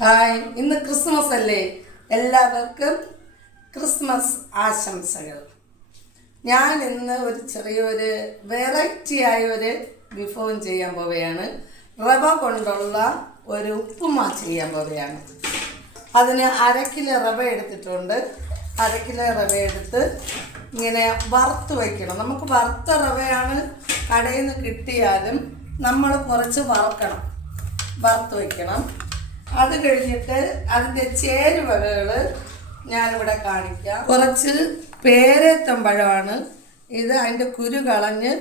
Hi, ഇന്ന് Christmas അല്ലേ? എല്ലാവർക്കും ക്രിസ്മസ് ആശംസകൾ. ഞാൻ ഇന്ന് ഒരു ചെറിയൊരു വെറൈറ്റി ആയ ഒരു വിഭവം ചെയ്യാൻ പോവുകയാണ്. റവ കൊണ്ടുള്ള ഒരു ഉപ്പുമാ ചെയ്യാൻ പോവുകയാണ്. അതിന് 1/2 കിലോ റവ എടുത്തിട്ടുണ്ട്. 1/2 കിലോ റവ എടുത്ത് ഇങ്ങനെ വറുത്ത് വയ്ക്കണം. നമുക്ക് വറുത്ത റവയാണ് കടയിൽ നിന്ന് കിട്ടിയാലും നമ്മൾ കുറച്ച് വറുത്ത് വയ്ക്കണം. അത് കഴിഞ്ഞിട്ട് അതിൻ്റെ ചേരുവകൾ ഞാനിവിടെ കാണിക്കാം. കുറച്ച് പേരേത്തമ്പഴമാണ് ഇത്, അതിൻ്റെ കുരു കളഞ്ഞ്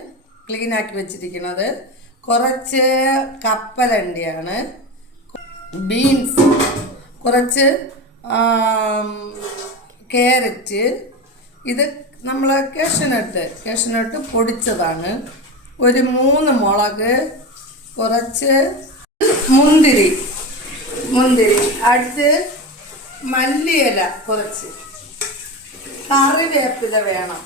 ക്ലീനാക്കി വെച്ചിരിക്കുന്നത്. കുറച്ച് കപ്പലണ്ടിയാണ്, ബീൻസ്, കുറച്ച് ക്യാരറ്റ്, ഇത് നമ്മൾ കാഷ്നട്ട് പൊടിച്ചതാണ്, ഒരു 3 മുളക്, കുറച്ച് മുന്തിരി, അടുത്ത് മല്ലിയില, കുറച്ച് കറിവേപ്പില വേണം,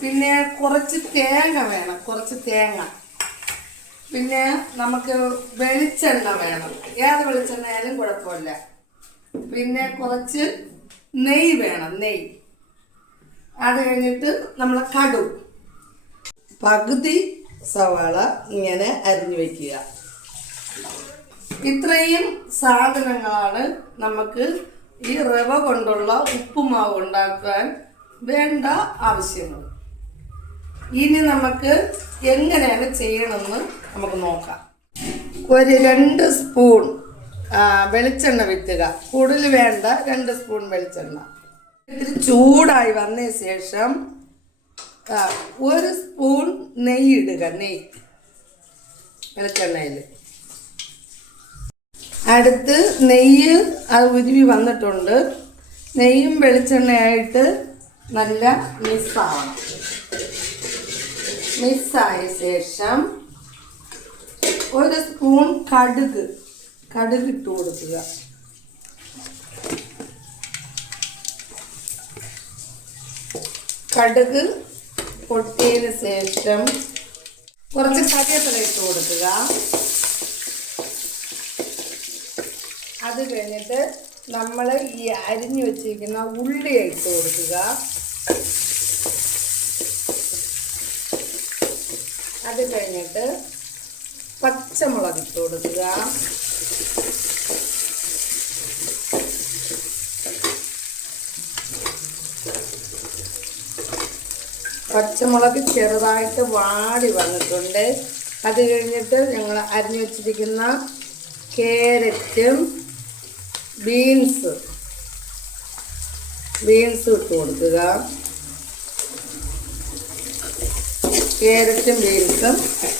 പിന്നെ കുറച്ച് തേങ്ങ വേണം, പിന്നെ നമുക്ക് വെളിച്ചെണ്ണ വേണം, ഏത് വെളിച്ചെണ്ണ ആയാലും കുഴപ്പമില്ല. പിന്നെ കുറച്ച് നെയ്യ് വേണം, അത് കഴിഞ്ഞിട്ട് നമ്മൾ പകുതി സവാള ഇങ്ങനെ അരിഞ്ഞു വയ്ക്കുക. ഇത്രയും സാധനങ്ങളാണ് നമുക്ക് ഈ റവ കൊണ്ടുള്ള ഉപ്പുമാവ് ഉണ്ടാക്കാൻ വേണ്ട ആവശ്യങ്ങൾ. ഇനി നമുക്ക് എങ്ങനെയാണ് ചെയ്യണമെന്ന് നമുക്ക് നോക്കാം. ഒരു 2 സ്പൂൺ വെളിച്ചെണ്ണ വിറ്റുക, കൂടുതൽ വേണ്ട, 2 സ്പൂൺ വെളിച്ചെണ്ണ. ഇത്തിരി ചൂടായി വന്നതിന് ശേഷം 1 സ്പൂൺ നെയ്യ് ഇടുക, വെളിച്ചെണ്ണയിൽ. അടുത്ത് നെയ്യ് അത് ഉരുവി വന്നിട്ടുണ്ട്. നെയ്യും വെളിച്ചെണ്ണയായിട്ട് നല്ല മിക്സായ ശേഷം 1 സ്പൂൺ കടുക് ഇട്ട് കൊടുക്കുക. കടുക് പൊട്ടിയതിന് ശേഷം കുറച്ച് കറിവേപ്പില ഇട്ട് കൊടുക്കുക. അത് കഴിഞ്ഞിട്ട് നമ്മൾ ഈ അരിഞ്ഞു വെച്ചിരിക്കുന്ന ഉള്ളി ഇട്ട് കൊടുക്കുക. അത് കഴിഞ്ഞിട്ട് പച്ചമുളക് ഇട്ട് കൊടുക്കുക. പച്ചമുളക് ചെറുതായിട്ട് വാടി വന്നിട്ടുണ്ട്. അത് കഴിഞ്ഞിട്ട് ഞങ്ങൾ അരിഞ്ഞു വെച്ചിരിക്കുന്ന ക്യാരറ്റും ബീൻസും ഇട്ട് കൊടുക്കുക.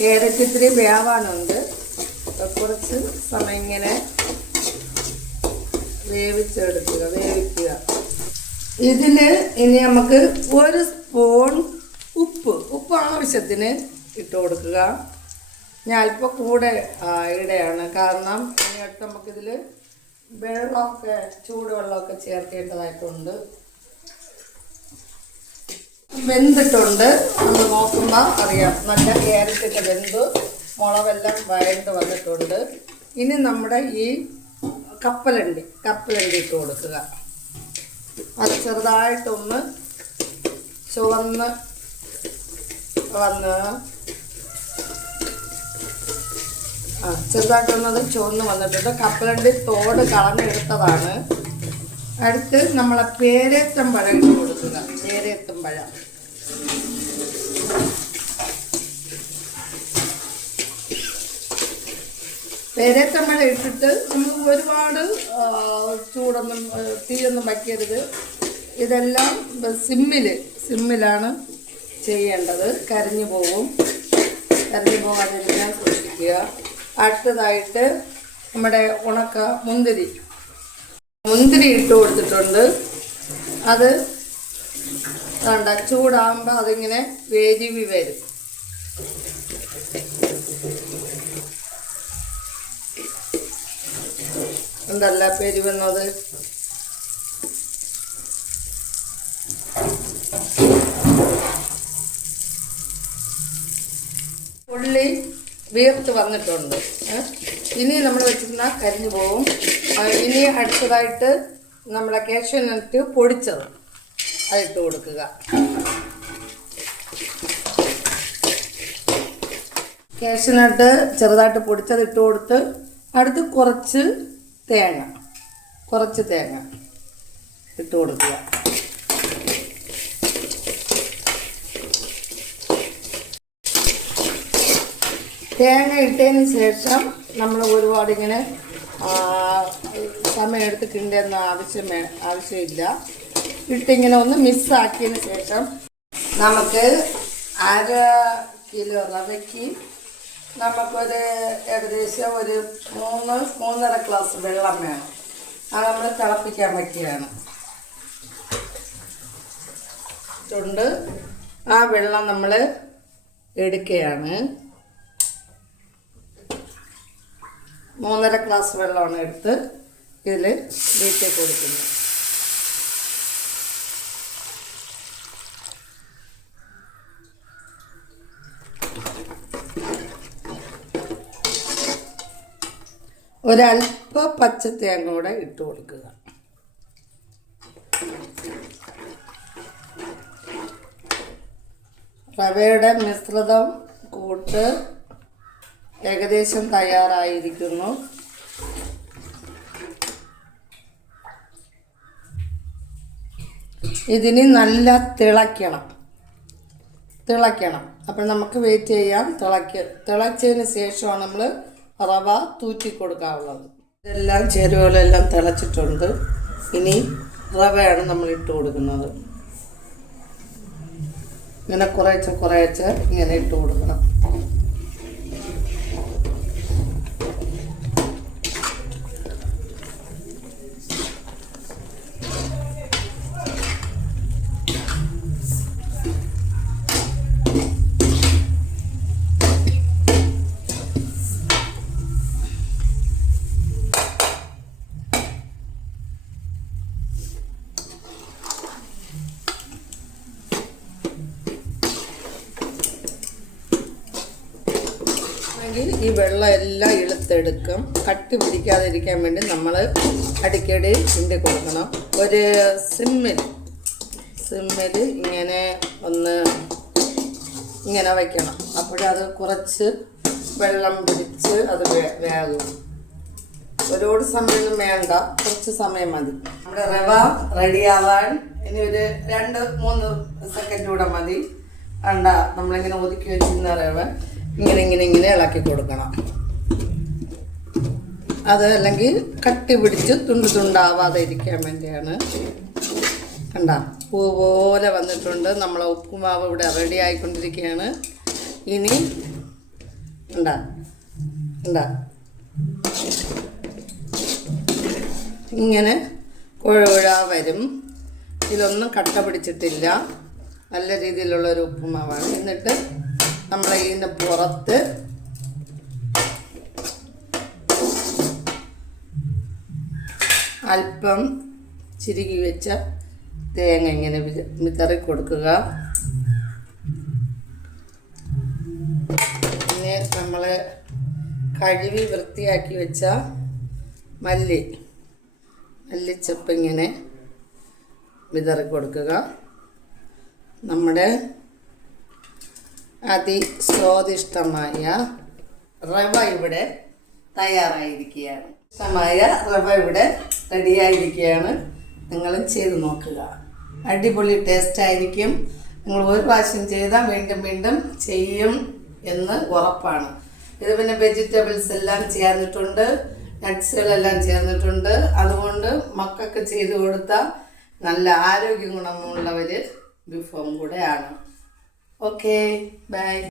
ക്യാരറ്റ് ഇത്തിരി വേവാനുണ്ട്, കുറച്ച് സമയം ഇങ്ങനെ വേവിക്കുക. ഇതിൽ ഇനി നമുക്ക് 1 സ്പൂൺ ഉപ്പ് ആവശ്യത്തിന് ഇട്ട് കൊടുക്കുക. ഞാൻ അല്പം കൂടെ ഇടയാണ്, കാരണം ഇനിയടുത്ത് നമുക്കിതിൽ ചൂടുവെള്ളമൊക്കെ ചേർക്കേണ്ടതായിട്ടുണ്ട്. വെന്തിട്ടുണ്ട്, നമ്മൾ നോക്കുമ്പോൾ അറിയാം, നല്ല ക്യാരറ്റൊക്കെ വെന്ത് മുളകെല്ലാം വഴണ്ട് വന്നിട്ടുണ്ട്. ഇനി നമ്മുടെ ഈ കപ്പലണ്ടി ഇട്ട് കൊടുക്കുക. അത് ചെറുതായിട്ടൊന്ന് ചുവന്ന് ചെറുതായിട്ടൊന്നത് ചുവന്ന് വന്നിട്ടുണ്ട്. കപ്പലണ്ടി തോട് കളഞ്ഞെടുത്തതാണ്. അടുത്ത് നമ്മളെ പേരേത്തമ്പഴം ഇട്ട് കൊടുക്കുക. പേരേത്തമ്പഴം ഇട്ടിട്ട് നമുക്ക് ഒരുപാട് തീയൊന്നും വയ്ക്കരുത്. ഇതെല്ലാം സിമ്മിലാണ് ചെയ്യേണ്ടത്. കരിഞ്ഞു പോകാതിരിക്കാൻ സൂക്ഷിക്കുക. അടുത്തതായിട്ട് നമ്മുടെ ഉണക്ക മുന്തിരി ഇട്ട് കൊടുത്തിട്ടുണ്ട്. അത് ചൂടാകുമ്പോൾ അതിങ്ങനെ വേരിവി വരും. എന്തല്ല പെരുവുന്നത്. ഉള്ളി വീർത്ത് വന്നിട്ടുണ്ട്. ഇനി നമ്മൾ വെച്ചിരുന്നാൽ കരിഞ്ഞു പോകും. ഇനി അടുത്തതായിട്ട് നമ്മളെ കാഷ്യൂ പൊടിച്ചത് അതിട്ട് കൊടുക്കുക. കാഷ്യൂ ചെറുതായിട്ട് പൊടിച്ചത് ഇട്ട് കൊടുത്ത് അടുത്ത് കുറച്ച് തേങ്ങ ഇട്ട് കൊടുക്കുക. തേങ്ങ ഇട്ടതിന് ശേഷം നമ്മൾ ഒരുപാട് ഇങ്ങനെ സമയം എടുത്തിട്ടുണ്ടെന്ന ആവശ്യമില്ല. ഇട്ടിങ്ങനെ ഒന്ന് മിക്സാക്കിയതിന് ശേഷം നമുക്ക് 1/2 കിലോ റവയ്ക്ക് നമുക്കൊരു ഏകദേശം ഒരു 3-3.5 ഗ്ലാസ് വെള്ളം വേണം. അത് നമ്മൾ തിളപ്പിക്കാൻ വയ്ക്കുകയാണ്. ആ വെള്ളം നമ്മൾ എടുക്കുകയാണ്. 3.5 ഗ്ലാസ് വെള്ളമാണ് എടുത്ത് ഇതിൽ വീട്ടിൽ കൊടുക്കുന്നത്. ഒരല്പ പച്ചത്തേങ്ങ കൂടെ ഇട്ട് കൊടുക്കുക. റവയുടെ മിശ്രിതം കൂട്ട് ഏകദേശം തയ്യാറായിരിക്കുന്നു. ഇതിന് നല്ല തിളയ്ക്കണം. അപ്പോൾ നമുക്ക് വെയിറ്റ് ചെയ്യാം. തിളച്ചതിന് ശേഷമാണ് നമ്മൾ റവ തൂറ്റി കൊടുക്കാവുള്ളത്. ഇതെല്ലാം ചേരുവകളെല്ലാം തിളച്ചിട്ടുണ്ട്. ഇനി റവയാണ് നമ്മൾ ഇട്ട് കൊടുക്കുന്നത്. ഇങ്ങനെ കുറേശ്ശെ ഇങ്ങനെ ഇട്ട് കൊടുക്കണം. ഈ വെള്ളം എല്ലാം ഇളുത്തെടുക്കും. കട്ടി പിടിക്കാതിരിക്കാൻ വേണ്ടി നമ്മൾ അടിക്കടി കിണ്ടി കൊടുക്കണം. ഒരു സിമ്മിൽ ഇങ്ങനെ ഇങ്ങനെ വയ്ക്കണം. അപ്പോഴത് കുറച്ച് വെള്ളം പിടിച്ച് അത് വേകും. ഒരുപാട് സമയമൊന്നും വേണ്ട, കുറച്ച് സമയം മതി. നമ്മുടെ റവ റെഡിയാവാൻ ഇനി ഒരു 2-3 സെക്കൻഡ് കൂടെ മതി. വേണ്ട, നമ്മളിങ്ങനെ ഒതുക്കി വെച്ചിരുന്ന റവ ഇങ്ങനെ ഇളക്കി കൊടുക്കണം. അത് അല്ലെങ്കിൽ കട്ടി പിടിച്ച് തുണ്ടാവാതെ ഇരിക്കാൻ വേണ്ടിയാണ്. കണ്ട, പൂ പോലെ വന്നിട്ടുണ്ട്. നമ്മളെ ഉപ്പുമാവ് ഇവിടെ റെഡി ആയിക്കൊണ്ടിരിക്കുകയാണ്. ഇനി കണ്ട ഇങ്ങനെ കുഴ വരും. ഇതിലൊന്നും കട്ട പിടിച്ചിട്ടില്ല. നല്ല രീതിയിലുള്ളൊരു ഉപ്പുമാവാണ്. എന്നിട്ട് നമ്മൾ ഇതിൻ്റെ പുറത്ത് അല്പം ചിരുകി വെച്ച തേങ്ങ ഇങ്ങനെ വിതറി കൊടുക്കുക. പിന്നെ നമ്മൾ കഴുകി വൃത്തിയാക്കി വെച്ച മല്ലിച്ചപ്പ് ഇങ്ങനെ വിതറി കൊടുക്കുക. നമ്മുടെ അതിസ്വാദിഷ്ടമായ റവ ഇവിടെ തയ്യാറായിരിക്കുകയാണ്. റവ ഇവിടെ റെഡിയായിരിക്കുകയാണ്. നിങ്ങളും ചെയ്ത് നോക്കുക. അടിപൊളി ടേസ്റ്റ് ആയിരിക്കും. നിങ്ങൾ ഒരു പ്രാവശ്യം ചെയ്താൽ വീണ്ടും ചെയ്യും എന്ന് ഉറപ്പാണ്. ഇത് പിന്നെ വെജിറ്റബിൾസ് എല്ലാം ചേർന്നിട്ടുണ്ട്, നട്ട്സുകളെല്ലാം ചേർന്നിട്ടുണ്ട്. അതുകൊണ്ട് മക്കൾക്ക് ചെയ്ത് കൊടുത്താൽ നല്ല ആരോഗ്യ ഗുണമുള്ള ഒരു വിഭവം കൂടെയാണ്. Okay, by.